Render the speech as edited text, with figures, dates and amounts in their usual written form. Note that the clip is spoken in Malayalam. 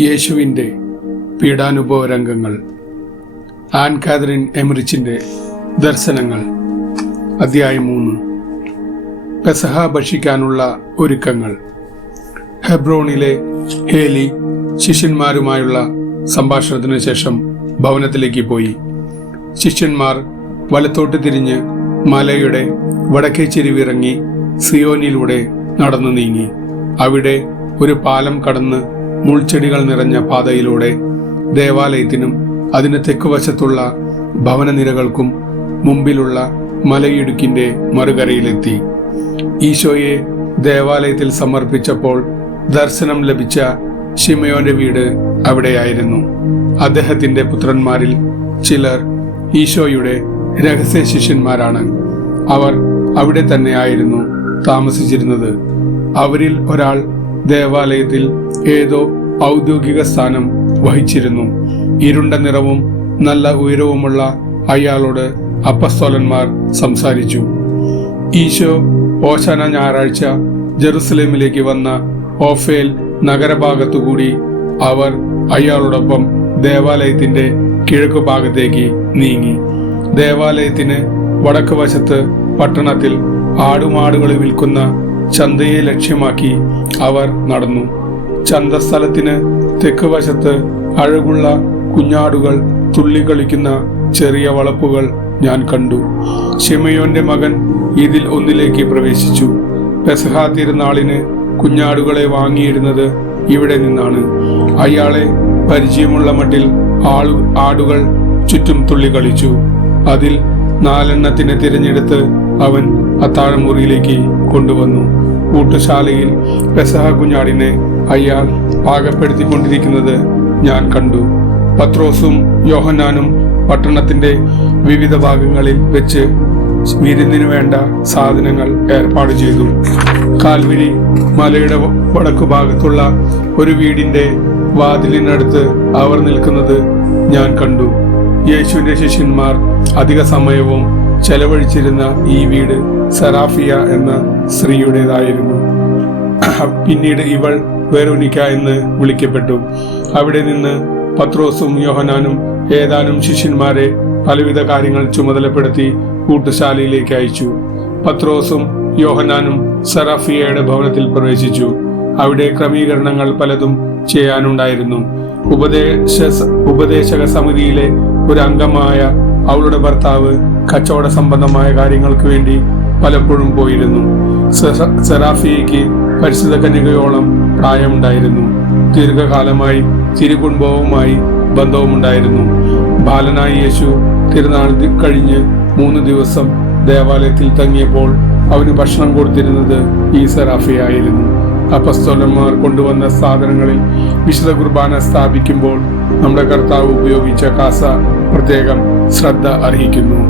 യേശുവിൻ്റെ പീഡാനുഭവ രംഗങ്ങൾ. ആൻ കാതറിൻ എമറിച്ചിൻ്റെ ദർശനങ്ങൾ. അധ്യായം 3. പെസഹ ഭക്ഷിക്കാനുള്ള ഒരുക്കങ്ങൾ. ഹെബ്രോണിലെ ഹേലി ശിഷ്യന്മാരുമായുള്ള സംഭാഷണത്തിന് ശേഷം ഭവനത്തിലേക്ക് പോയി. ശിഷ്യന്മാർ വലത്തോട്ട് തിരിഞ്ഞ് മലയുടെ വടക്കേ ചെരിവിറങ്ങി സിയോനിലൂടെ നടന്നു നീങ്ങി. അവിടെ ഒരു പാലം കടന്ന് മുൾച്ചെടികൾ നിറഞ്ഞ പാതയിലൂടെ ദേവാലയത്തിനും അതിന് തെക്കുവശത്തുള്ള ഭവനനിരകൾക്കും മുമ്പിലുള്ള മലയിടുക്കിന്റെ മറുകരയിലെത്തി. ഈശോയെ ദേവാലയത്തിൽ സമർപ്പിച്ചപ്പോൾ ദർശനം ലഭിച്ച ശിമയോന്റെ വീട് അവിടെയായിരുന്നു. അദ്ദേഹത്തിന്റെ പുത്രന്മാരിൽ ചിലർ ഈശോയുടെ രഹസ്യ ശിഷ്യന്മാരാണ്. അവർ അവിടെ തന്നെയായിരുന്നു താമസിച്ചിരുന്നത്. അവരിൽ ഒരാൾ ദേവാലയത്തിൽ ഏതോ ഔദ്യോഗിക സ്ഥാനം വഹിച്ചിരുന്നു. ഇരുണ്ട നിറവും നല്ല ഉയരവുമുള്ള അയാളോട് അപ്പസ്തോലന്മാർ സംസാരിച്ചു. ഈശോ ഓശാന ഞായറാഴ്ച ജെറുസലേമിലേക്ക് വന്ന ഓഫേൽ നഗരഭാഗത്തുകൂടി അവർ അയാളോടൊപ്പം ദേവാലയത്തിന്റെ കിഴക്കു ഭാഗത്തേക്ക് നീങ്ങി. ദേവാലയത്തിന് വടക്ക് വശത്ത് പട്ടണത്തിൽ ആടുമാടുകൾ വിൽക്കുന്ന ചന്തയെ ലക്ഷ്യമാക്കി അവർ നടന്നു. ചന്തസ്ഥലത്തിന് തെക്ക് വശത്ത് അഴകുള്ള കുഞ്ഞാടുകൾ തുള്ളിക്കളിക്കുന്ന ചെറിയ വളപ്പുകൾ ഞാൻ കണ്ടു. ശിമയോന്റെ മകൻ ഇതിൽ ഒന്നിലേക്ക് പ്രവേശിച്ചു. പെസഹ തിരുനാളിന് കുഞ്ഞാടുകളെ വാങ്ങിയിരുന്നത് ഇവിടെ നിന്നാണ്. അയാളെ പരിചയമുള്ള മട്ടിൽ ആടുകൾ ചുറ്റും തുള്ളിക്കളിച്ചു. അതിൽ 4 തിരഞ്ഞെടുത്ത് അവൻ അത്താഴമുറിയിലേക്ക് കൊണ്ടുവന്നു. കൂട്ടുശാലയിൽ പെസഹ കുഞ്ഞാടിനെ അയാൾ പാകപ്പെടുത്തിക്കൊണ്ടിരിക്കുന്നത് ഞാൻ കണ്ടു. പത്രോസും യോഹന്നാനും പട്ടണത്തിന്റെ വിവിധ ഭാഗങ്ങളിൽ വെച്ച് വിരുന്നിനു വേണ്ട സാധനങ്ങൾ ഏർപ്പാട് ചെയ്തു. കാൽവരി മലയുടെ വടക്കു ഭാഗത്തുള്ള ഒരു വീടിന്റെ വാതിലിനടുത്ത് അവർ നിൽക്കുന്നത് ഞാൻ കണ്ടു. യേശുവിന്റെ ശിഷ്യന്മാർ അധിക സമയവും ചെലവഴിച്ചിരുന്ന ഈ വീട് സെറാഫിയ എന്ന സ്ത്രീയുടേതായിരുന്നു. പിന്നീട് ഇവൾ വെറോനിക്ക എന്ന് വിളിക്കപ്പെട്ടു. അവിടെ നിന്ന് പത്രോസും യോഹന്നാനും ഏതാനും ശിഷ്യന്മാരെ പലവിധ കാര്യങ്ങൾ ചുമതലപ്പെടുത്തി കൂട്ടുശാലയിലേക്ക് അയച്ചു. പത്രോസും യോഹന്നാനും സെറാഫിയയുടെ ഭവനത്തിൽ പ്രവേശിച്ചു. അവിടെ ക്രമീകരണങ്ങൾ പലതും ചെയ്യാനുണ്ടായിരുന്നു. ഉപദേശക സമിതിയിലെ ഒരു അംഗമായ അവളുടെ ഭർത്താവ് കച്ചവട സംബന്ധമായ കാര്യങ്ങൾക്ക് വേണ്ടി പലപ്പോഴും പോയിരുന്നു. സെറാഫിയയ്ക്ക് പരിശുദ്ധ കന്യകയോളം പ്രായമുണ്ടായിരുന്നു. ദീർഘകാലമായി തിരുകുടുംബവുമായി ബന്ധവുമുണ്ടായിരുന്നു. ബാലനായ യേശു തിരുനാൾ കഴിഞ്ഞ് 3 ദിവസം ദേവാലയത്തിൽ തങ്ങിയപ്പോൾ അവന് ഭക്ഷണം കൊടുത്തിരുന്നത് ഈ സെറാഫിയായിരുന്നു. അപ്പസ്തോലന്മാർ കൊണ്ടുവന്ന സാധനങ്ങളിൽ വിശുദ്ധ കുർബാന സ്ഥാപിക്കുമ്പോൾ നമ്മുടെ കർത്താവ് ഉപയോഗിച്ച കാസ പ്രത്യേകം ശ്രദ്ധ അർഹിക്കുന്നു.